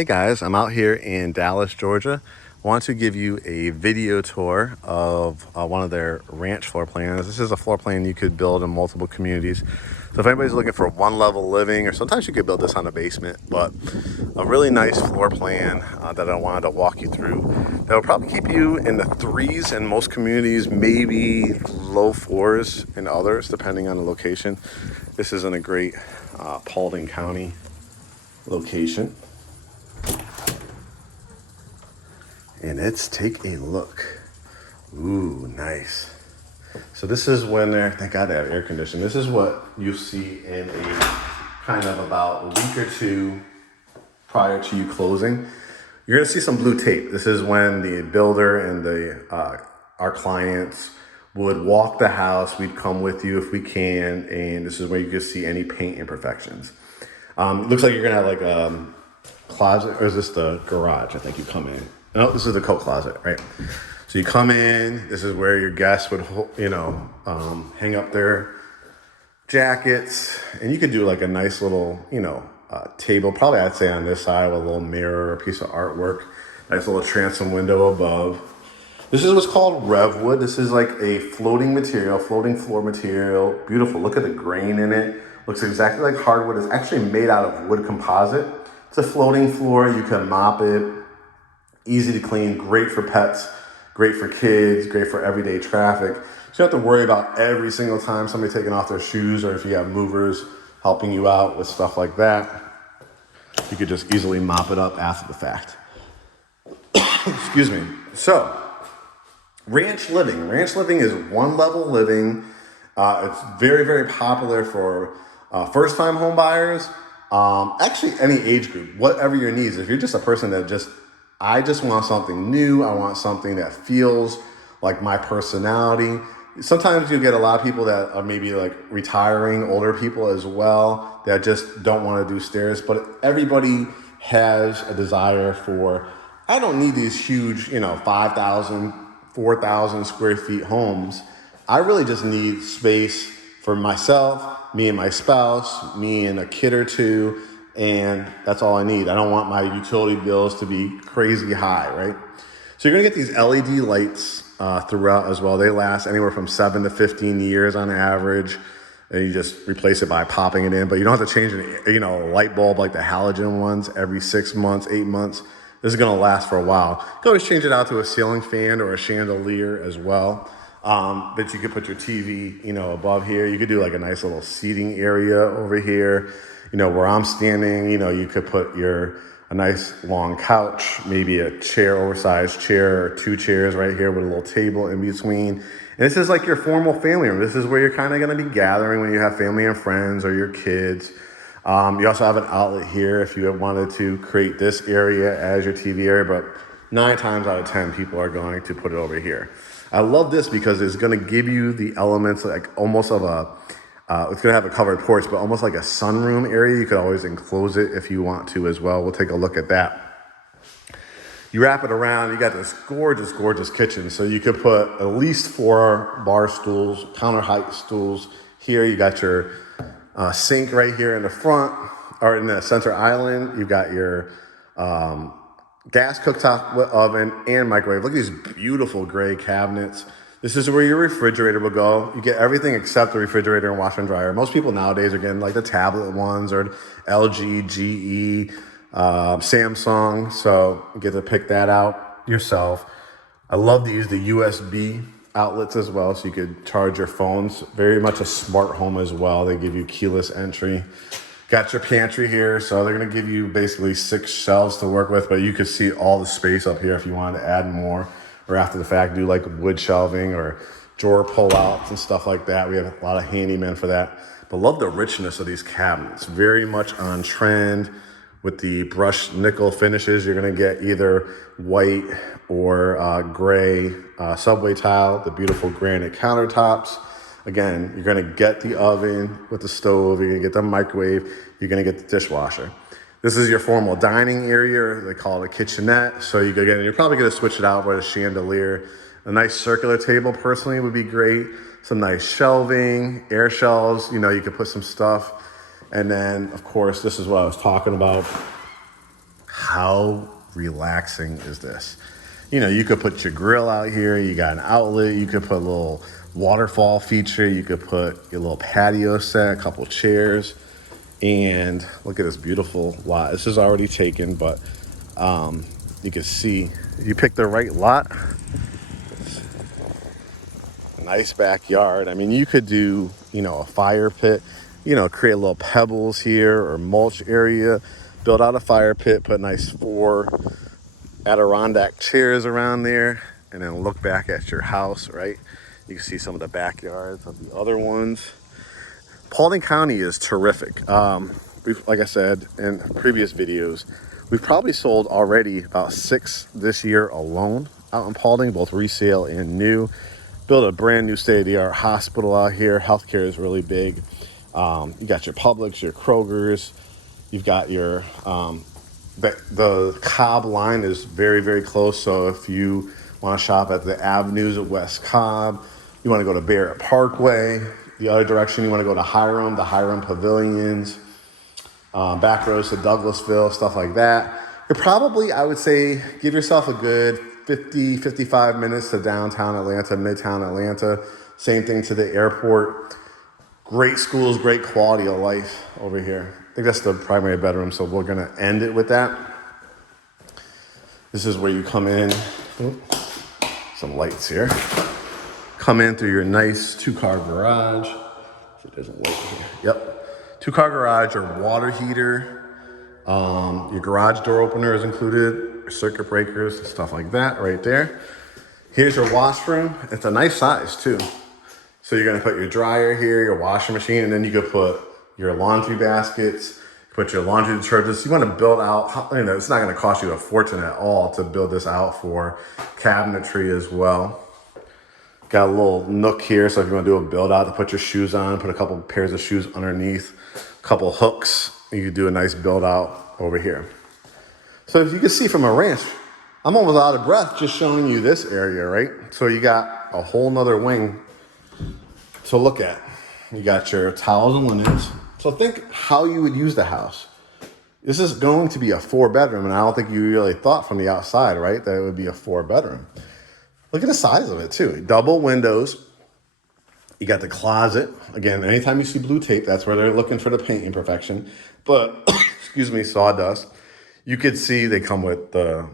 Hey guys, I'm out here in Dallas, Georgia. I want to give you a video tour of one of their ranch floor plans. This is a floor plan you could build in multiple communities. So if anybody's looking for one level living, or sometimes you could build this on a basement, but a really nice floor plan that I wanted to walk you through. That will probably keep you in the threes in most communities, maybe low fours in others, depending on the location. This is in a great Paulding County location. And let's take a look. Ooh, nice. So this is when thank God they have air conditioning. This is what you see in a kind of about a week or two prior to you closing. You're gonna see some blue tape. This is when the builder and our clients would walk the house. We'd come with you if we can, and this is where you can see any paint imperfections. It looks like you're gonna have like a closet, or is this the garage? I think you come in. No, this is the coat closet, right? So you come in, this is where your guests would, hang up their jackets, and you could do like a nice little, table, probably I'd say on this side with a little mirror or a piece of artwork, nice little transom window above. This is what's called Revwood. This is like a floating material, floating floor material. Beautiful, look at the grain in it. Looks exactly like hardwood. It's actually made out of wood composite. It's a floating floor, you can mop it. Easy to clean, great for pets, great for kids, great for everyday traffic. So you don't have to worry about every single time somebody taking off their shoes, or if you have movers helping you out with stuff like that. You could just easily mop it up after the fact. Excuse me. So, ranch living. Ranch living is one level living. It's very, very popular for first-time home buyers. Actually, any age group, whatever your needs. If you're just a person that I just want something new. I want something that feels like my personality. Sometimes you get a lot of people that are maybe like retiring, older people as well, that just don't want to do stairs. But everybody has a desire for, I don't need these huge, 5,000, 4,000 square feet homes. I really just need space for myself, me and my spouse, me and a kid or two. And that's all I need. I don't want my utility bills to be crazy high, right? So you're gonna get these LED lights throughout as well. They last anywhere from 7 to 15 years on average. And you just replace it by popping it in, but you don't have to change a light bulb like the halogen ones every 6 months, 8 months. This is gonna last for a while. You can always change it out to a ceiling fan or a chandelier as well. But you could put your TV, above here. You could do like a nice little seating area over here. Where I'm standing, you could put a nice long couch, maybe a chair, oversized chair, or 2 chairs right here with a little table in between. And this is like your formal family room. This is where you're kind of going to be gathering when you have family and friends or your kids. You also have an outlet here if you wanted to create this area as your TV area, but 9 times out of 10 people are going to put it over here. I love this because it's going to give you the elements like almost of it's going to have a covered porch, but almost like a sunroom area. You could always enclose it if you want to as well. We'll take a look at that. You wrap it around, you got this gorgeous, gorgeous kitchen. So you could put at least 4 bar stools, counter height stools. Here you got your sink right here in the front, or in the center island. You've got your gas cooktop oven and microwave. Look at these beautiful gray cabinets. This is where your refrigerator will go. You get everything except the refrigerator and washer and dryer. Most people nowadays are getting like the tablet ones or LG, GE, Samsung. So you get to pick that out yourself. I love to use the USB outlets as well, so you could charge your phones. Very much a smart home as well. They give you keyless entry. Got your pantry here, so they're gonna give you basically 6 shelves to work with, but you could see all the space up here if you wanted to add more, or after the fact do like wood shelving or drawer pull-outs and stuff like that. We have a lot of handymen for that. But love the richness of these cabinets. Very much on trend with the brushed nickel finishes. You're gonna get either white or gray subway tile, the beautiful granite countertops. Again, you're gonna get the oven with the stove, you're gonna get the microwave, you're gonna get the dishwasher. This is your formal dining area. They call it a kitchenette. So you're probably gonna switch it out with a chandelier. A nice circular table personally would be great. Some nice shelving, air shelves, you could put some stuff. And then of course, this is what I was talking about. how relaxing is this? You know, you could put your grill out here. You got an outlet. You could put a little waterfall feature. You could put your little patio set, a couple chairs. And look at this beautiful lot. This is already taken, but you can see you picked the right lot. Nice backyard. I mean, you could do, you know, a fire pit, you know, create a little pebbles here or mulch area, build out a fire pit, put nice 4 Adirondack chairs around there, and then look back at your house, right? You can see some of the backyards of the other ones. Paulding County is terrific. Like I said in previous videos, we've probably sold already about 6 this year alone out in Paulding, both resale and new. Built a brand new state-of-the-art hospital out here. Healthcare is really big. You got your Publix, your Kroger's. You've got your the Cobb line is very, very close. So if you want to shop at the avenues of West Cobb, you want to go to Barrett Parkway. The other direction, you want to go to Hiram, the Hiram Pavilions, back roads to Douglasville, stuff like that. You're probably, I would say, give yourself a good 50, 55 minutes to downtown Atlanta, midtown Atlanta. Same thing to the airport. Great schools, great quality of life over here. I think that's the primary bedroom, so we're going to end it with that. This is where you come in. Some lights here. Come in through your nice 2-car garage. If it doesn't work here. Yep. 2-car garage, your water heater, your garage door opener is included, your circuit breakers, stuff like that right there. Here's your washroom. It's a nice size too. So you're gonna put your dryer here, your washing machine, and then you could put your laundry baskets, put your laundry detergents. You wanna build out, you know, it's not gonna cost you a fortune at all to build this out for cabinetry as well. Got a little nook here, so if you want to do a build out to put your shoes on, put a couple pairs of shoes underneath, a couple hooks, you can do a nice build out over here. So as you can see from a ranch, I'm almost out of breath just showing you this area, right? So you got a whole nother wing to look at. You got your towels and linens. So think how you would use the house. This is going to be a 4-bedroom, and I don't think you really thought from the outside, right, that it would be a 4-bedroom. Look at the size of it too. Double windows. You got the closet. Again, anytime you see blue tape, that's where they're looking for the paint imperfection. But, excuse me, sawdust. You could see they come with the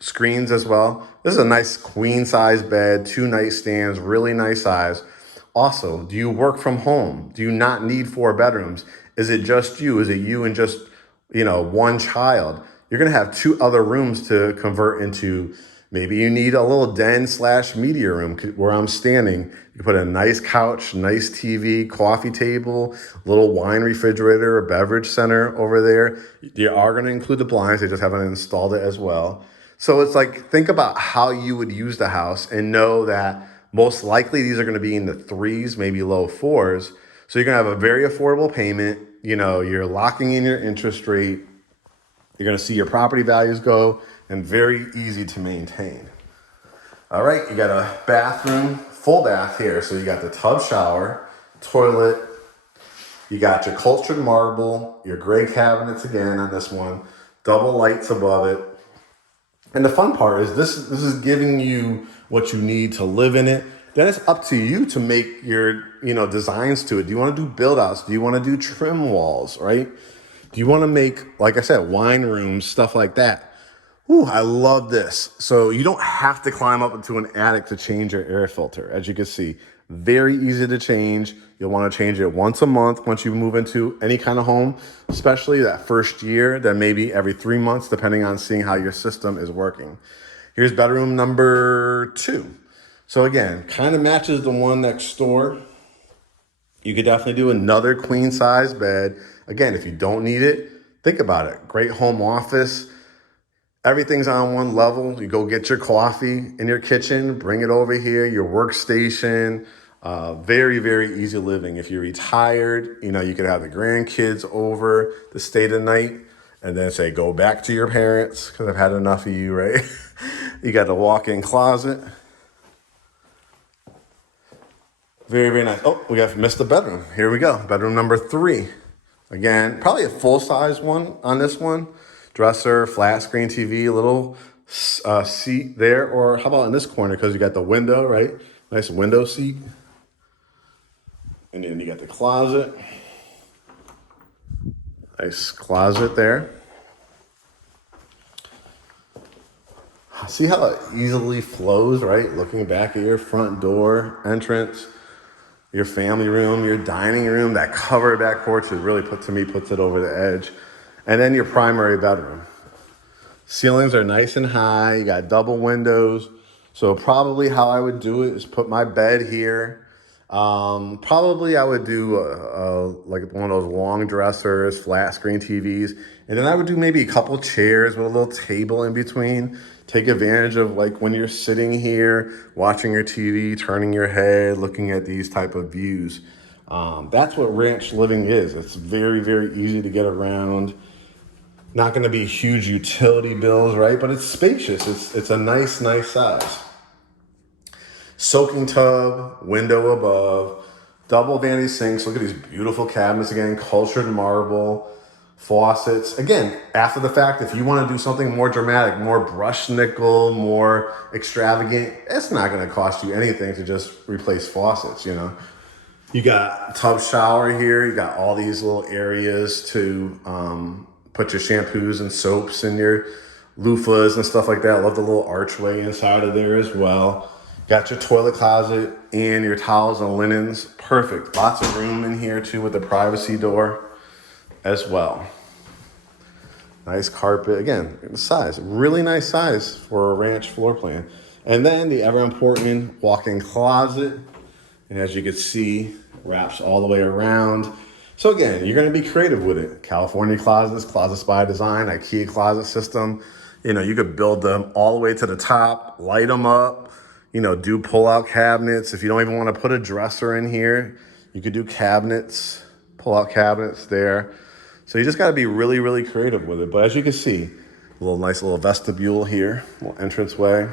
screens as well. This is a nice queen size bed, 2 nightstands, really nice size. Also, do you work from home? Do you not need 4 bedrooms? Is it just you? Is it you and just, you know, 1 child? You're gonna have 2 other rooms to convert into. Maybe you need a little den/media room where I'm standing. You put a nice couch, nice TV, coffee table, little wine refrigerator, a beverage center over there. You are going to include the blinds. They just haven't installed it as well. So it's like, think about how you would use the house and know that most likely these are going to be in the 3s, maybe low 4s. So you're going to have a very affordable payment. You know, you're locking in your interest rate. You're going to see your property values go, and very easy to maintain. All right, you got a bathroom, full bath here. So you got the tub shower, toilet, you got your cultured marble, your gray cabinets again on this one, double lights above it. And the fun part is this is giving you what you need to live in it. Then it's up to you to make your, you know, designs to it. Do you want to do build outs? Do you want to do trim walls, right? Do you want to make, like I said, wine rooms, stuff like that? Ooh, I love this. So you don't have to climb up into an attic to change your air filter. As you can see, very easy to change. You'll want to change it once a month once you move into any kind of home, especially that first year, then maybe every 3 months, depending on seeing how your system is working. Here's bedroom number 2. So again, kind of matches the one next door. You could definitely do another queen size bed. Again, if you don't need it, think about it. Great home office. Everything's on one level. You go get your coffee in your kitchen, bring it over here, your workstation. Very, very easy living. If you're retired, you know, you could have the grandkids over to stay the night and then say, go back to your parents because I've had enough of you, right? You got the walk-in closet. Very, very nice. Oh, we missed the bedroom. Here we go. Bedroom number 3. Again, probably a full-size one on this one. dresser, flat screen TV, a little seat there, or how about in this corner, because you got the window, right? Nice window seat. And then you got the closet. Nice closet there. See how it easily flows, right? Looking back at your front door entrance, your family room, your dining room, that covered back porch is really, puts it over the edge. And then your primary bedroom. Ceilings are nice and high. You got double windows. So probably how I would do it is put my bed here. Probably I would do like one of those long dressers, flat screen TVs. And then I would do maybe a couple chairs with a little table in between. Take advantage of like when you're sitting here, watching your TV, turning your head, looking at these type of views. That's what ranch living is. It's very, very easy to get around. Not going to be huge utility bills, right? But it's spacious. It's a nice size. Soaking tub, window above, double vanity sinks. Look at these beautiful cabinets again, cultured marble, faucets. Again, after the fact, if you want to do something more dramatic, more brushed nickel, more extravagant, it's not going to cost you anything to just replace faucets, you know. You got tub shower here. You got all these little areas to put your shampoos and soaps and your loofahs and stuff like that. I love the little archway inside of there as well. Got your toilet closet and your towels and linens. Perfect. Lots of room in here too with the privacy door as well. Nice carpet. Again, size. Really nice size for a ranch floor plan. And then the ever important walk-in closet. And as you can see, wraps all the way around. So again, you're going to be creative with it. California closets, Closets by Design, IKEA closet system. You know, you could build them all the way to the top, light them up, you know, do pull-out cabinets. If you don't even want to put a dresser in here, you could do cabinets, pull-out cabinets there. So you just got to be really, really creative with it. But as you can see, a nice little vestibule here, little entranceway.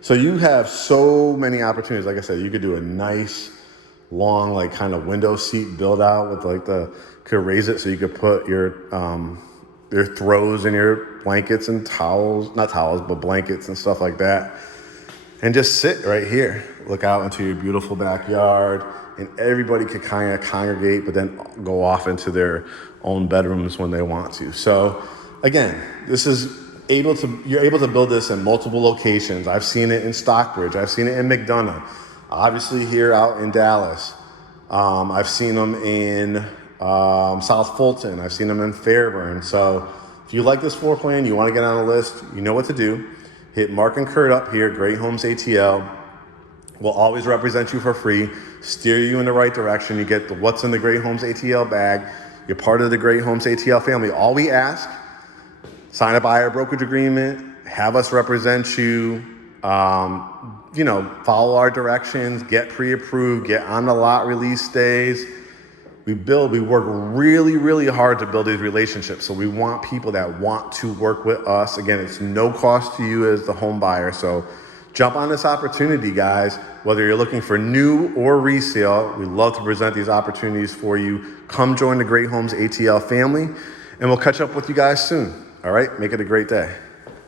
So you have so many opportunities. Like I said, you could do a nice long, like kind of window seat build out with like could raise it so you could put your throws and your blankets and towels, not towels, but blankets and stuff like that. And just sit right here, look out into your beautiful backyard, and everybody could kind of congregate, but then go off into their own bedrooms when they want to. So again, you're able to build this in multiple locations. I've seen it in Stockbridge. I've seen it in McDonough. Obviously here out in Dallas. I've seen them in South Fulton. I've seen them in Fairburn. So if you like this floor plan, you want to get on the list, you know what to do. Hit Mark and Kurt up here, GreatHomesATL. We'll always represent you for free, steer you in the right direction. You get the what's in the GreatHomesATL bag. You're part of the GreatHomesATL family. All we ask, sign a buyer brokerage agreement, have us represent you, you know, follow our directions, get pre-approved, get on the lot release days. We work really, really hard to build these relationships. So we want people that want to work with us. Again, it's no cost to you as the home buyer. So jump on this opportunity, guys. Whether you're looking for new or resale, we love to present these opportunities for you. Come join the GreatHomesATL family, and we'll catch up with you guys soon. All right, make it a great day.